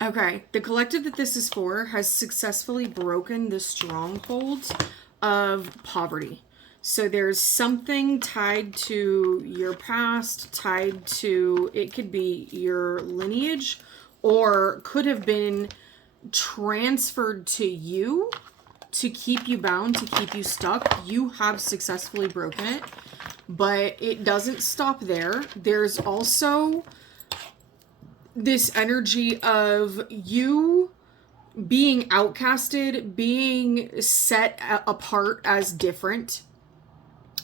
Okay, the collective that this is for has successfully broken the strongholds of poverty. So there's something tied to your past, tied to, it could be your lineage, or could have been transferred to you to keep you bound, to keep you stuck. You have successfully broken it, but it doesn't stop there. There's also this energy of you being outcasted, being set apart as different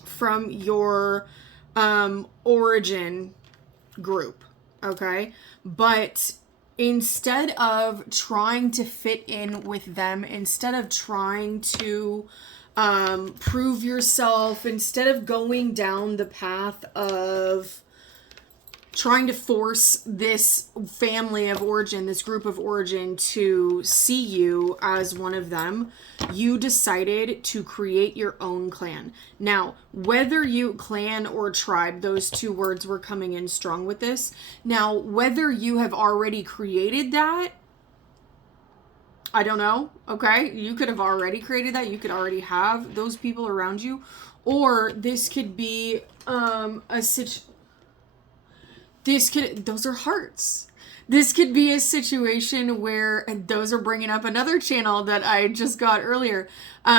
from your origin group, okay? But instead of trying to fit in with them, instead of trying to prove yourself, instead of going down the path of trying to force this family of origin, this group of origin, to see you as one of them, you decided to create your own clan. Now, whether you clan or tribe, those two words were coming in strong with this. Now, whether you have already created that, I don't know, okay? You could have already created that. You could already have those people around you. Or this could be a situation. Those are hearts. This could be a situation where, and those are bringing up another channel that I just got earlier.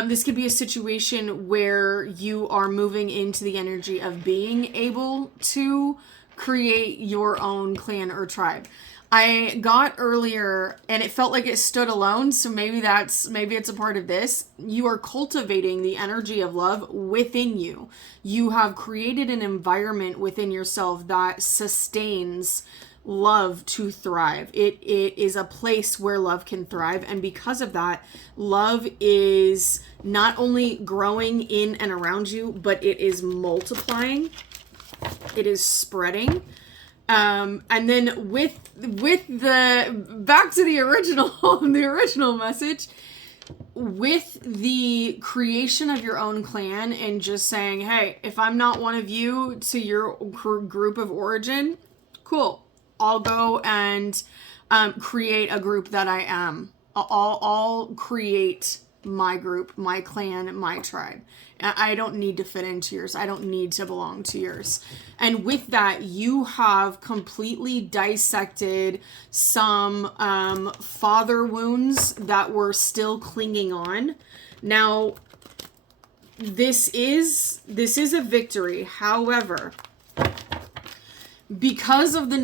This could be a situation where you are moving into the energy of being able to create your own clan or tribe. I got earlier and it felt like it stood alone, so maybe it's a part of this. You are cultivating the energy of love within you. You have created an environment within yourself that sustains love to thrive. It is a place where love can thrive, and because of that, love is not only growing in and around you, but it is multiplying. It is spreading. And then with the back to the original the original message, with the creation of your own clan and just saying, hey, if I'm not one of you to your group of origin, cool, I'll go and create a group that I am. I'll create my group, my clan, my tribe. I don't need to fit into yours. I don't need to belong to yours. And with that, you have completely dissected some father wounds that were still clinging on. Now, this is a victory. However, because of the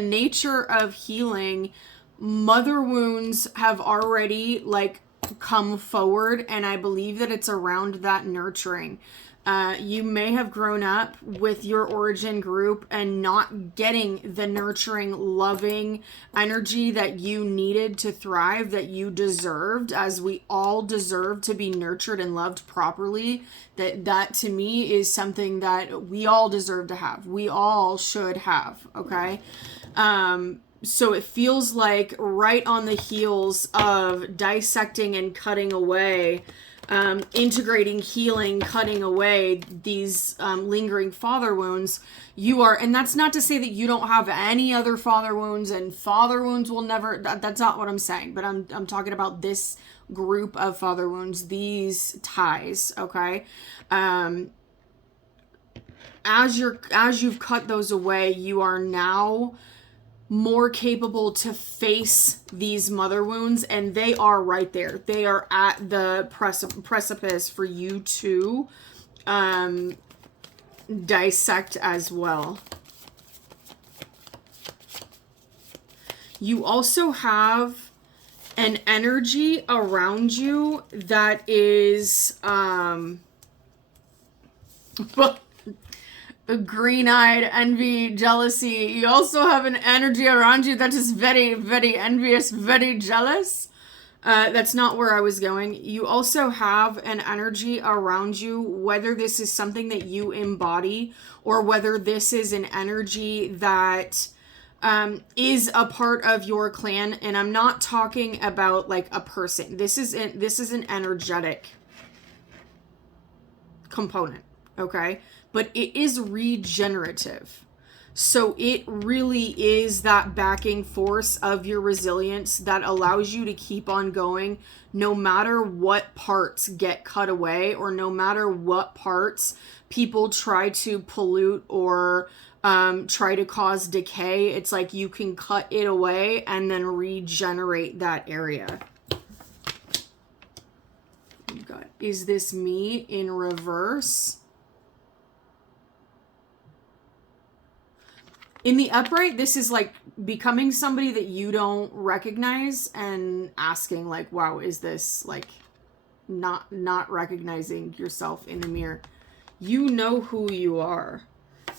nature of healing, mother wounds have already come forward, and I believe that it's around that nurturing. You may have grown up with your origin group and not getting the nurturing, loving energy that you needed to thrive, that you deserved, as we all deserve to be nurtured and loved properly. That to me is something that we all deserve to have. We all should have, okay? So it feels like right on the heels of dissecting and cutting away, integrating, healing, cutting away these lingering father wounds, you are, and that's not to say that you don't have any other father wounds, and father wounds will never, that's not what I'm saying, but I'm talking about this group of father wounds, these ties, okay? As you've cut those away, you are now more capable to face these mother wounds, and they are right there. They are at the precipice for you to dissect as well. You also have an energy around you that is green-eyed envy, jealousy. You also have an energy around you that is very, very envious, very jealous. That's not where I was going. You also have an energy around you, whether this is something that you embody or whether this is an energy that is a part of your clan. And I'm not talking about like a person. This is an energetic component, okay? But it is regenerative. So it really is that backing force of your resilience that allows you to keep on going no matter what parts get cut away, or no matter what parts people try to pollute or try to cause decay. It's like you can cut it away and then regenerate that area. We've got, is this me in reverse? In the upright, this is like becoming somebody that you don't recognize and asking like, wow, is this like not recognizing yourself in the mirror? You know who you are.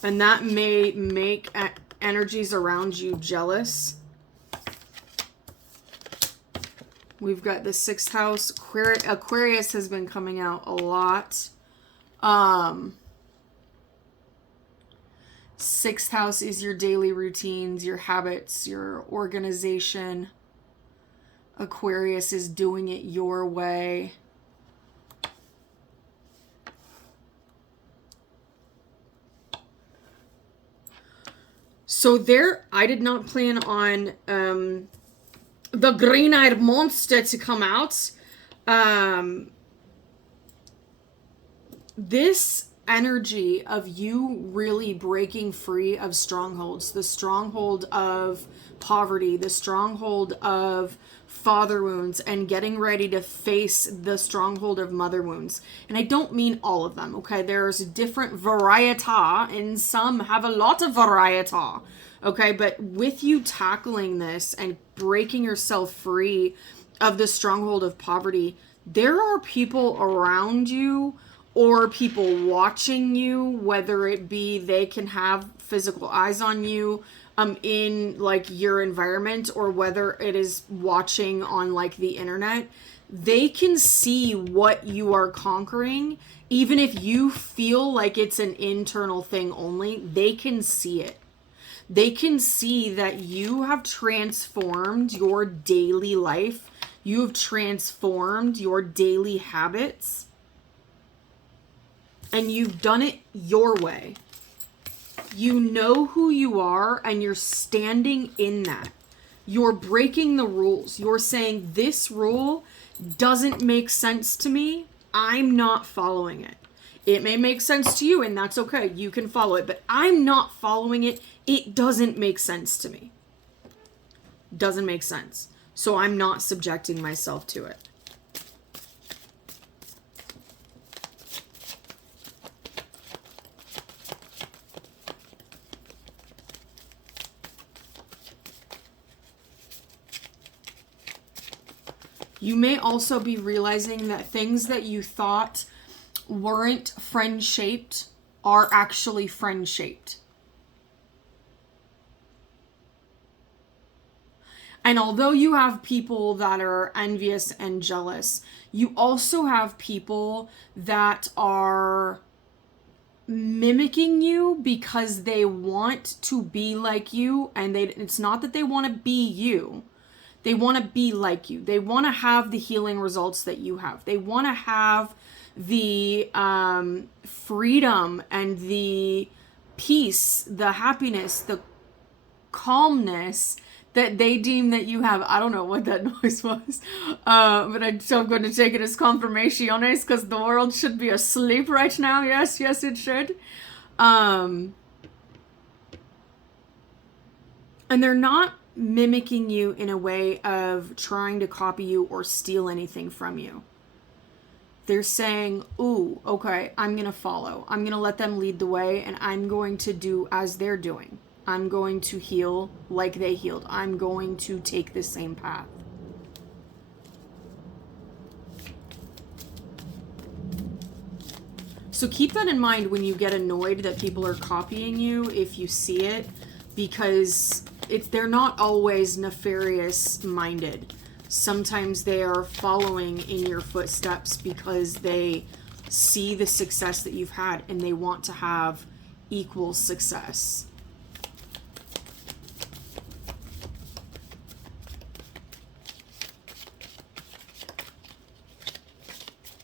And that may make energies around you jealous. We've got the 6th house. Aquarius has been coming out a lot. 6th house is your daily routines, your habits, your organization. Aquarius is doing it your way. So there, I did not plan on the green-eyed monster to come out. This energy of you really breaking free of strongholds, the stronghold of poverty, the stronghold of father wounds, and getting ready to face the stronghold of mother wounds. And I don't mean all of them, okay? There's different variety, and some have a lot of variety, okay? But with you tackling this and breaking yourself free of the stronghold of poverty, there are people around you or people watching you, whether it be they can have physical eyes on you in like your environment, or whether it is watching on like the internet. They can see what you are conquering. Even if you feel like it's an internal thing only, they can see it. They can see that you have transformed your daily life. You have transformed your daily habits. And you've done it your way. You know who you are, and you're standing in that. You're breaking the rules. You're saying, this rule doesn't make sense to me. I'm not following it. It may make sense to you, and that's okay. You can follow it, but I'm not following it. It doesn't make sense to me. Doesn't make sense. So I'm not subjecting myself to it. You may also be realizing that things that you thought weren't friend-shaped are actually friend-shaped. And although you have people that are envious and jealous, you also have people that are mimicking you because they want to be like you, and it's not that they want to be you. They want to be like you. They want to have the healing results that you have. They want to have the freedom and the peace, the happiness, the calmness that they deem that you have. I don't know what that noise was, but I'm going to take it as confirmaciones, because the world should be asleep right now. Yes, it should. And they're not mimicking you in a way of trying to copy you or steal anything from you. They're saying, ooh, okay, I'm going to follow. I'm going to let them lead the way, and I'm going to do as they're doing. I'm going to heal like they healed. I'm going to take the same path. So keep that in mind when you get annoyed that people are copying you, if you see it, because they're not always nefarious minded. Sometimes they are following in your footsteps because they see the success that you've had and they want to have equal success.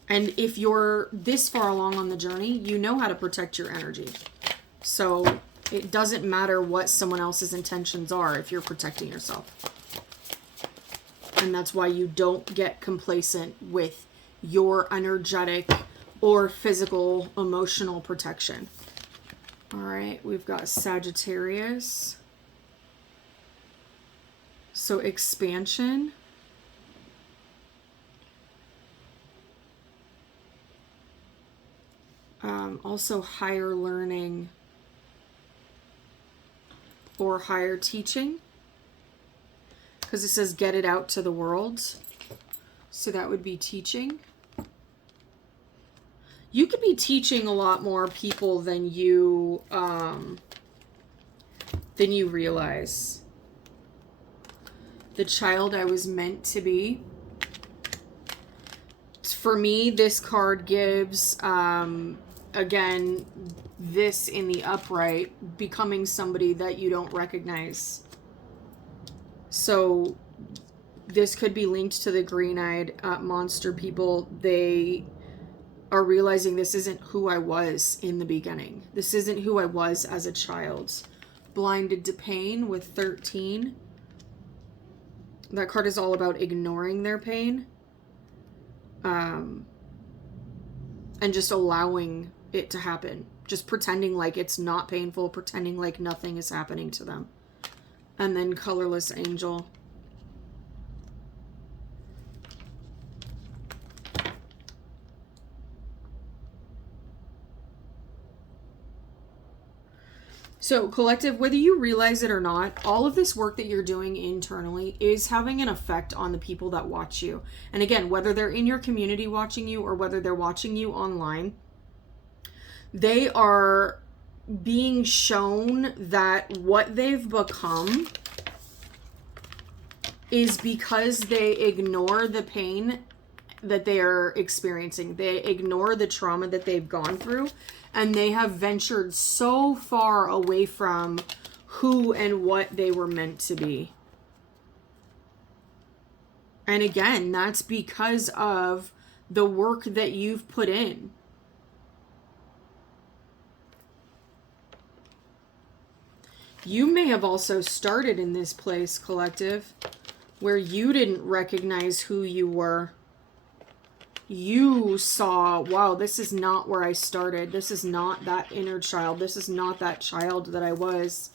And if you're this far along on the journey, you know how to protect your energy. So It doesn't matter what someone else's intentions are if you're protecting yourself. And that's why you don't get complacent with your energetic or physical, emotional protection. All right, we've got Sagittarius. So expansion. Also higher learning or higher teaching, because it says get it out to the world. So that would be teaching. You could be teaching a lot more people than you realize. The child I was meant to be. For me, this card gives, again, this in the upright, becoming somebody that you don't recognize. So this could be linked to the green-eyed monster people. They are realizing this isn't who I was in the beginning. This isn't who I was as a child. Blinded to pain with 13. That card is all about ignoring their pain. And just allowing it to happen. Just pretending like it's not painful, pretending like nothing is happening to them. And then colorless angel. So, collective, whether you realize it or not, all of this work that you're doing internally is having an effect on the people that watch you. And again, whether they're in your community watching you or whether they're watching you online, they are being shown that what they've become is because they ignore the pain that they are experiencing. They ignore the trauma that they've gone through, and they have ventured so far away from who and what they were meant to be. And again, that's because of the work that you've put in. You may have also started in this place, collective, where you didn't recognize who you were. You saw, wow, this is not where I started. This is not that inner child. This is not that child that I was.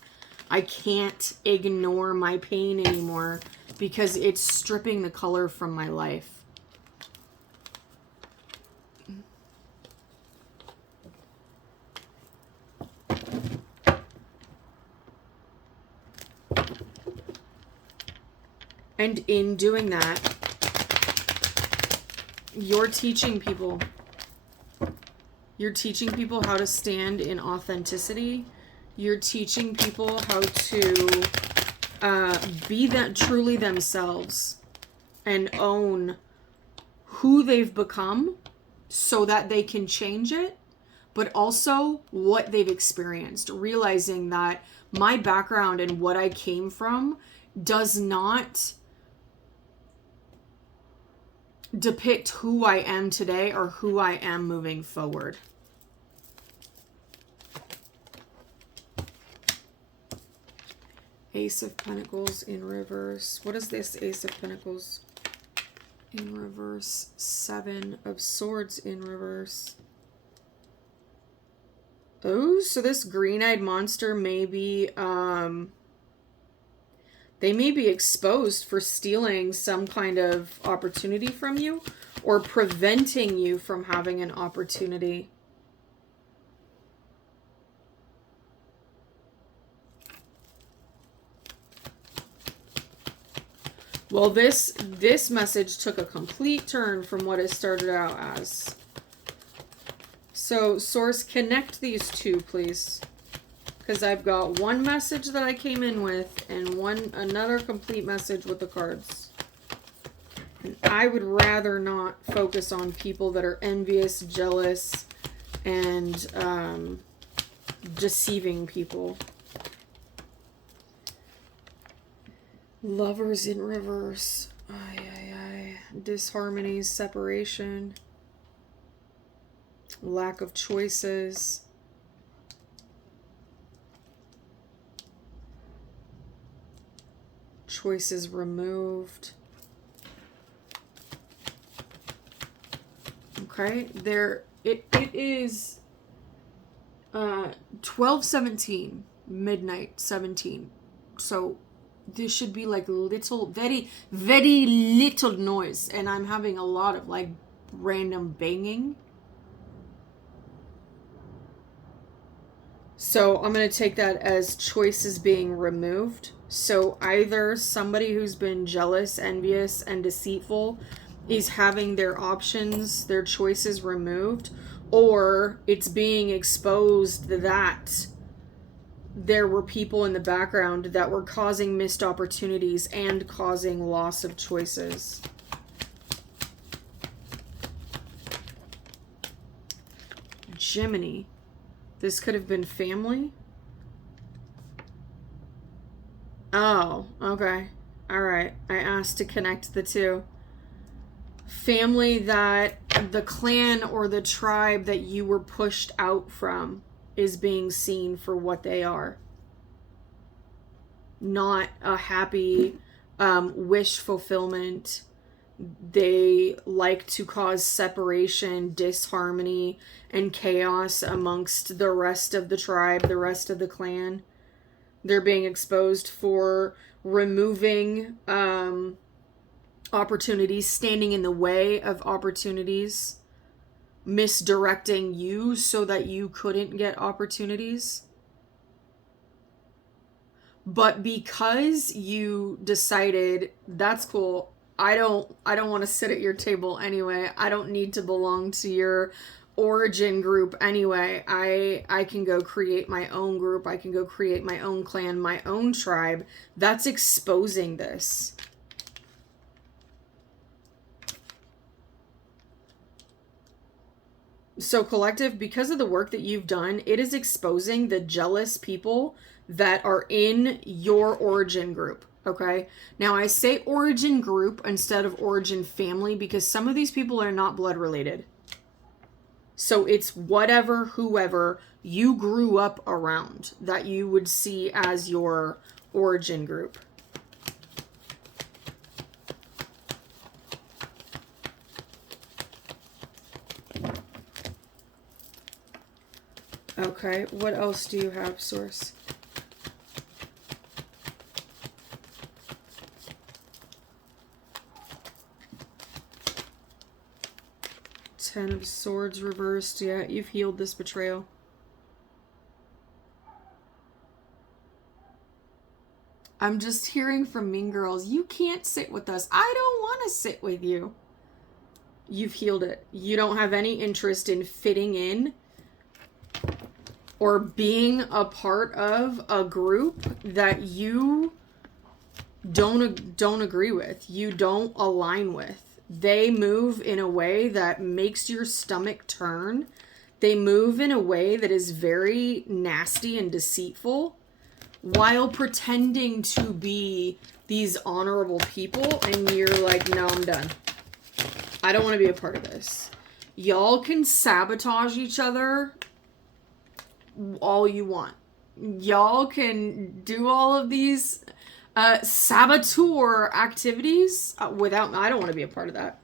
I can't ignore my pain anymore because it's stripping the color from my life. And in doing that, you're teaching people. You're teaching people how to stand in authenticity. You're teaching people how to be that truly themselves and own who they've become so that they can change it, but also what they've experienced. Realizing that my background and what I came from does not depict who I am today or who I am moving forward. Ace of Pentacles in reverse. What is this Ace of Pentacles in reverse? Seven of Swords in reverse. Oh, so this green-eyed monster may be, they may be exposed for stealing some kind of opportunity from you or preventing you from having an opportunity. Well, this message took a complete turn from what it started out as. So, Source, connect these two, please. Because I've got one message that I came in with and another complete message with the cards. And I would rather not focus on people that are envious, jealous, and deceiving people. Lovers in reverse. Ay, ay, ay. Disharmonies, separation. Lack of choices. choices removed. Okay, it is 12:17, midnight 17. So this should be like little, very, very little noise. And I'm having a lot of like random banging. So I'm going to take that as choices being removed. So either somebody who's been jealous, envious, and deceitful is having their options, their choices removed, or it's being exposed that there were people in the background that were causing missed opportunities and causing loss of choices. Jiminy. This could have been family. Oh, okay. All right. I asked to connect the two. Family that the clan or the tribe that you were pushed out from is being seen for what they are. Not a happy wish fulfillment. They like to cause separation, disharmony, and chaos amongst the rest of the tribe, the rest of the clan. They're being exposed for removing opportunities, standing in the way of opportunities, misdirecting you so that you couldn't get opportunities. But because you decided, that's cool, I don't want to sit at your table anyway. I don't need to belong to your origin group anyway. I can go create my own group. I can go create my own clan, my own tribe. That's exposing this. So collective, because of the work that you've done, it is exposing the jealous people that are in your origin group. Okay. Now I say origin group instead of origin family because some of these people are not blood related. So it's whatever, whoever you grew up around that you would see as your origin group. Okay, what else do you have, Source? Ten of Swords reversed. Yeah, you've healed this betrayal. I'm just hearing from Mean Girls, you can't sit with us. I don't want to sit with you. You've healed it. You don't have any interest in fitting in or being a part of a group that you don't agree with. You don't align with. They move in a way that makes your stomach turn. They move in a way that is very nasty and deceitful while pretending to be these honorable people. And you're like, no, I'm done. I don't want to be a part of this. Y'all can sabotage each other all you want. Y'all can do all of these saboteur activities without, I don't want to be a part of that.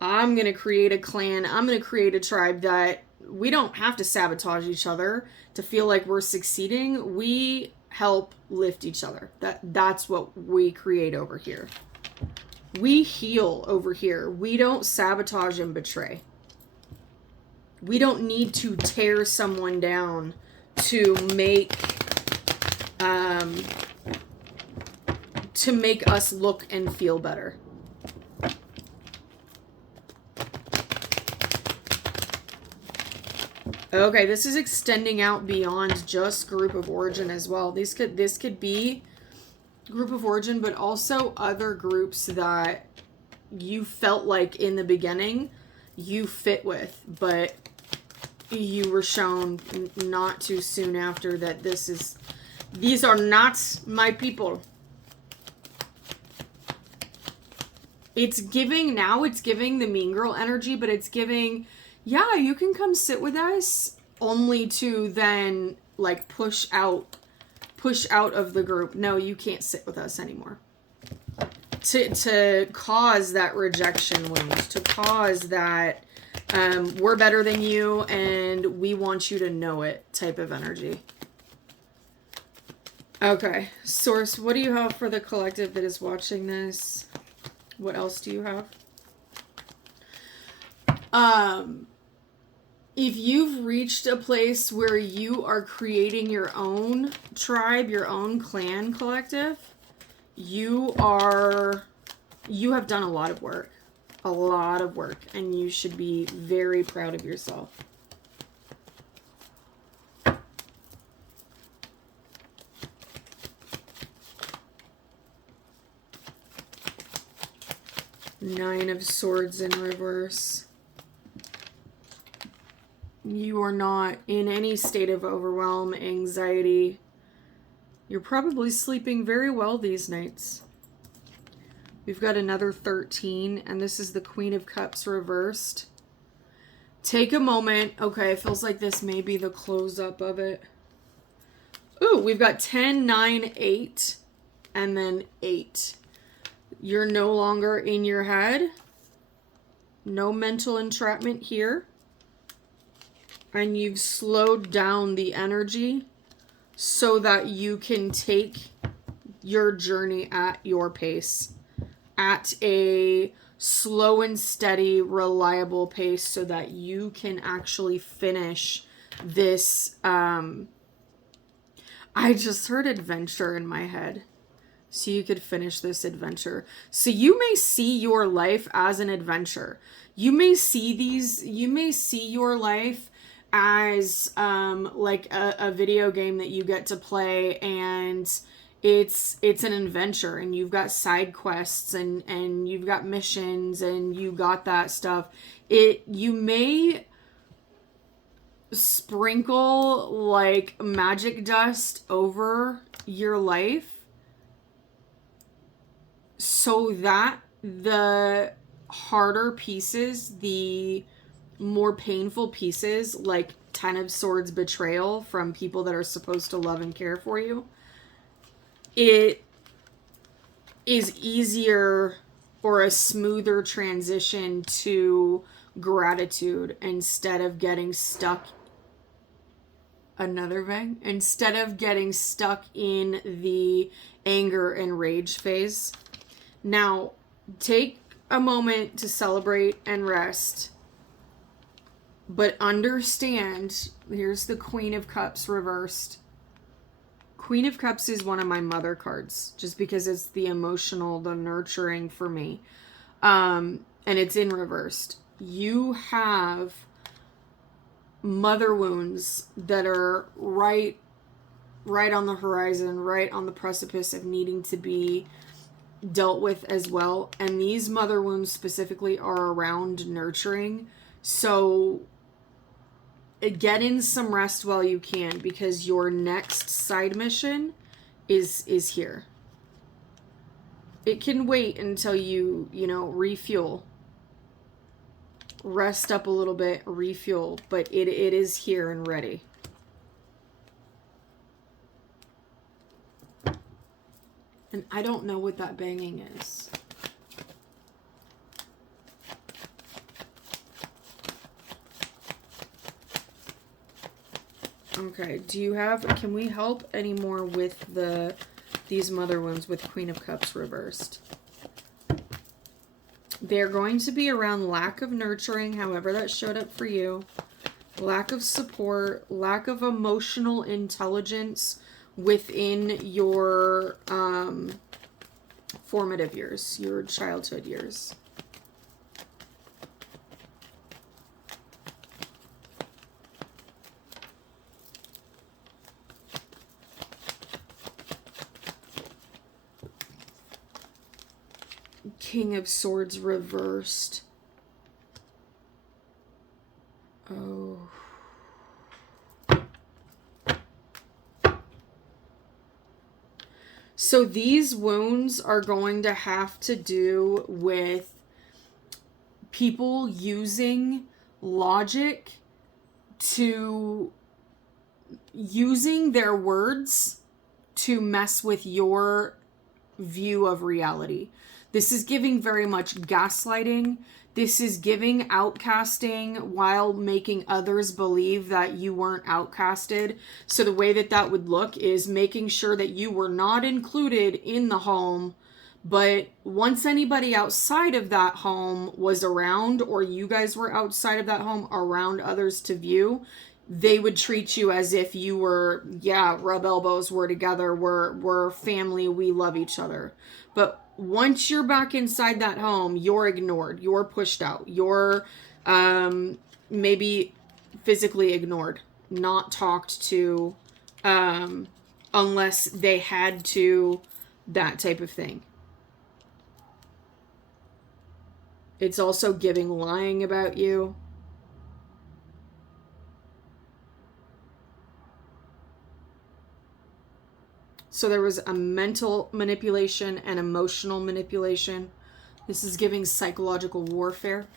I'm going to create a clan. I'm going to create a tribe that we don't have to sabotage each other to feel like we're succeeding. We help lift each other. That's what we create over here. We heal over here. We don't sabotage and betray. We don't need to tear someone down to make us look and feel better. Okay, this is extending out beyond just group of origin as well. This could be group of origin, but also other groups that you felt like in the beginning you fit with, but you were shown not too soon after that these are not my people. It's giving the mean girl energy, but it's giving, yeah, you can come sit with us, only to then like push out push out of the group. No, you can't sit with us anymore. To cause that rejection wound, to cause that we're better than you and we want you to know it type of energy. Okay, Source, what do you have for the collective that is watching this? What else do you have? If you've reached a place where you are creating your own tribe, your own clan collective, you have done a lot of work, and you should be very proud of yourself. Nine of Swords in reverse. You are not in any state of overwhelm, anxiety. You're probably sleeping very well these nights. We've got another 13, and this is the Queen of Cups reversed. Take a moment. Okay, it feels like this may be the close-up of it. Ooh, we've got 10, 9, 8, and then 8. You're no longer in your head. No mental entrapment here. And you've slowed down the energy so that you can take your journey at your pace, at a slow and steady, reliable pace, so that you can actually finish this. I just heard adventure in my head. So you could finish this adventure. So you may see your life as an adventure. You may see your life as like a video game that you get to play, and it's an adventure, and you've got side quests and you've got missions and you got that stuff. You may sprinkle like magic dust over your life so that the harder pieces, the more painful pieces, like 10 of Swords betrayal from people that are supposed to love and care for you, it is easier or a smoother transition to gratitude instead of getting stuck. Another bang. Instead of getting stuck in the anger and rage phase. Now, take a moment to celebrate and rest. But understand, here's the Queen of Cups reversed. Queen of Cups is one of my mother cards, just because it's the emotional, the nurturing for me. And it's in reversed. You have mother wounds that are right on the horizon, right on the precipice of needing to be dealt with as well. And these mother wounds specifically are around nurturing. So get in some rest while you can, because your next side mission is here. It can wait until you refuel. Rest up a little bit, refuel, but it is here and ready. And I don't know what that banging is. Okay, can we help any more with these mother wounds with Queen of Cups reversed? They're going to be around lack of nurturing, however that showed up for you. Lack of support, lack of emotional intelligence within your formative years, your childhood years. King of Swords reversed. Oh. So these wounds are going to have to do with people using logic using their words to mess with your view of reality. This is giving very much gaslighting. This is giving outcasting while making others believe that you weren't outcasted. So the way that that would look is making sure that you were not included in the home, but once anybody outside of that home was around, or you guys were outside of that home around others to view, they would treat you as if you were, yeah, rub elbows, we're together, we're family, we love each other. But once you're back inside that home, you're ignored, you're pushed out, you're maybe physically ignored, not talked to, unless they had to, that type of thing. It's also giving lying about you. So there was a mental manipulation and emotional manipulation. This is giving psychological warfare.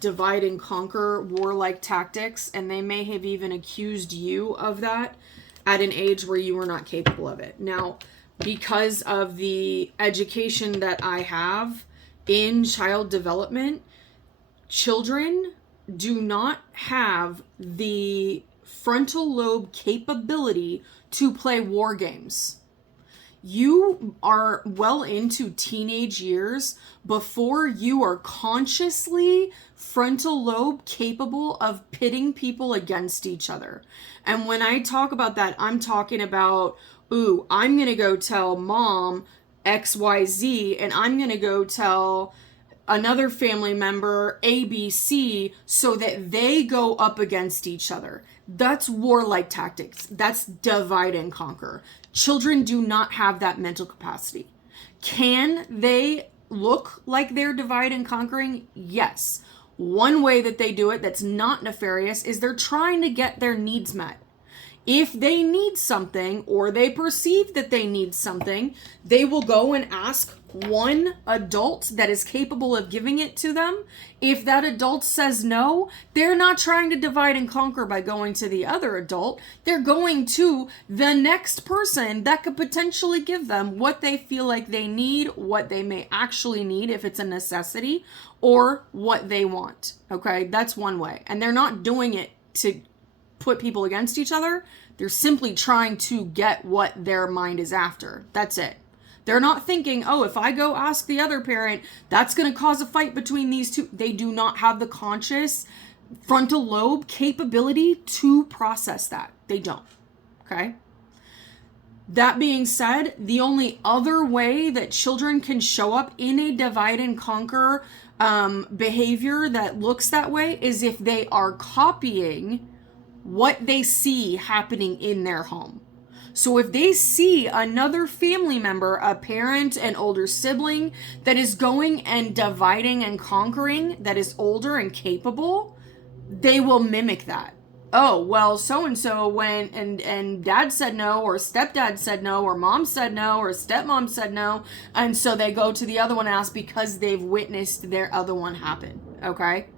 Divide and conquer, warlike tactics, and they may have even accused you of that at an age where you were not capable of it. Now, because of the education that I have in child development, children do not have the frontal lobe capability to play war games. You are well into teenage years before you are consciously frontal lobe capable of pitting people against each other. And when I talk about that, I'm talking about, ooh, I'm going to go tell mom XYZ, and I'm going to go tell another family member ABC so that they go up against each other. That's warlike tactics. That's divide and conquer. Children do not have that mental capacity. Can they look like they're divide and conquering? Yes. One way that they do it that's not nefarious is they're trying to get their needs met. If they need something, or they perceive that they need something, they will go and ask one adult that is capable of giving it to them. If that adult says no, they're not trying to divide and conquer by going to the other adult. They're going to the next person that could potentially give them what they feel like they need, what they may actually need if it's a necessity, or what they want. Okay, that's one way. And they're not doing it to put people against each other. They're simply trying to get what their mind is after. That's it. They're not thinking, oh, if I go ask the other parent, that's going to cause a fight between these two. They do not have the conscious frontal lobe capability to process that. They don't. Okay? That being said, the only other way that children can show up in a divide and conquer behavior that looks that way is if they are copying what they see happening in their home. So if they see another family member, a parent, an older sibling that is going and dividing and conquering, that is older and capable, they will mimic that. Oh, well, so-and-so went and dad said no, or stepdad said no, or mom said no, or stepmom said no. And so they go to the other one and ask because they've witnessed their other one happen. Okay?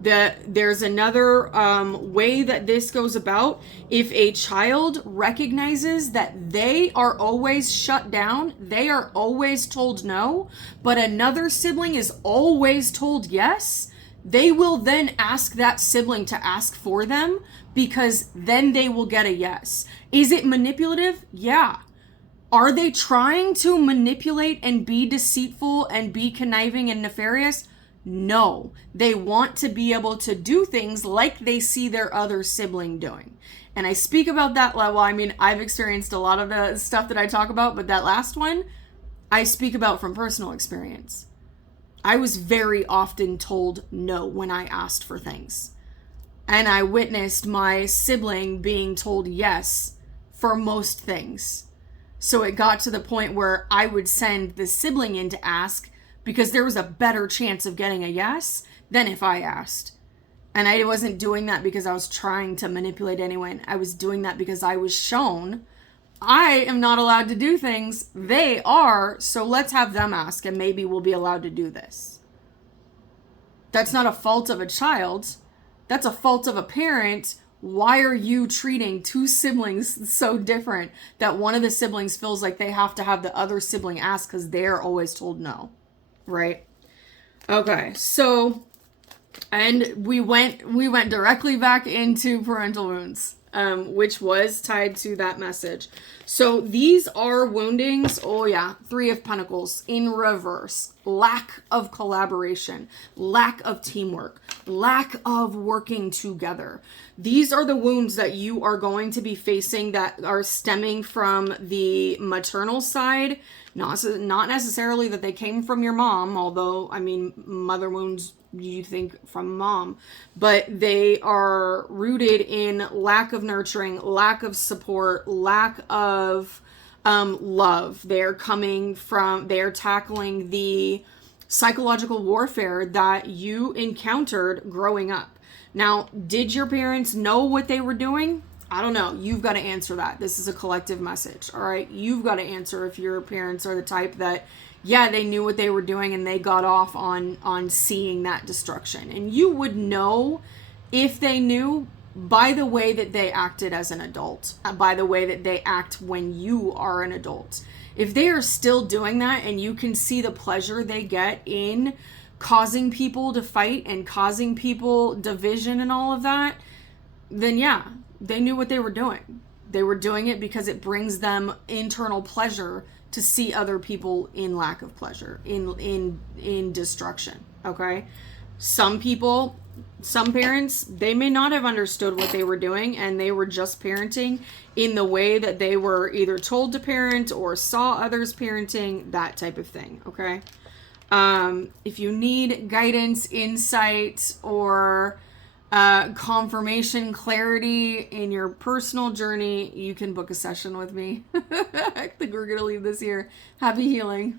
There's another way that this goes about. If a child recognizes that they are always shut down, they are always told no, but another sibling is always told yes, they will then ask that sibling to ask for them, because then they will get a yes. Is it manipulative? Yeah. Are they trying to manipulate and be deceitful and be conniving and nefarious? No, they want to be able to do things like they see their other sibling doing. And I speak about that level. I mean, I've experienced a lot of the stuff that I talk about, but that last one, I speak about from personal experience. I was very often told no when I asked for things. And I witnessed my sibling being told yes for most things. So it got to the point where I would send the sibling in to ask, because there was a better chance of getting a yes than if I asked. And I wasn't doing that because I was trying to manipulate anyone. I was doing that because I was shown I am not allowed to do things. They are, so let's have them ask and maybe we'll be allowed to do this. That's not a fault of a child. That's a fault of a parent Why are you treating two siblings so different that one of the siblings feels like they have to have the other sibling ask because they're always told no, right? Okay, so, and we went directly back into parental wounds, which was tied to that message. So these are woundings. Oh yeah, Three of Pentacles in reverse. Lack of collaboration, lack of teamwork, lack of working together. These are the wounds that you are going to be facing that are stemming from the maternal side. Not necessarily that they came from your mom, although, I mean, mother wounds you think from mom, but they are rooted in lack of nurturing, lack of support, lack of love. They're tackling the psychological warfare that you encountered growing up. Now, did your parents know what they were doing? I don't know. You've got to answer that. This is a collective message, all right? You've got to answer if your parents are the type that, yeah, they knew what they were doing and they got off on seeing that destruction. And you would know if they knew by the way that they acted as an adult, by the way that they act when you are an adult. If they are still doing that and you can see the pleasure they get in causing people to fight and causing people division and all of that, then yeah, they knew what they were doing. They were doing it because it brings them internal pleasure to see other people in lack of pleasure, in destruction, okay? Some parents, they may not have understood what they were doing and they were just parenting in the way that they were either told to parent or saw others parenting, that type of thing, okay? If you need guidance, insight, or confirmation, clarity in your personal journey, you can book a session with me. I think we're going to leave this here. Happy healing.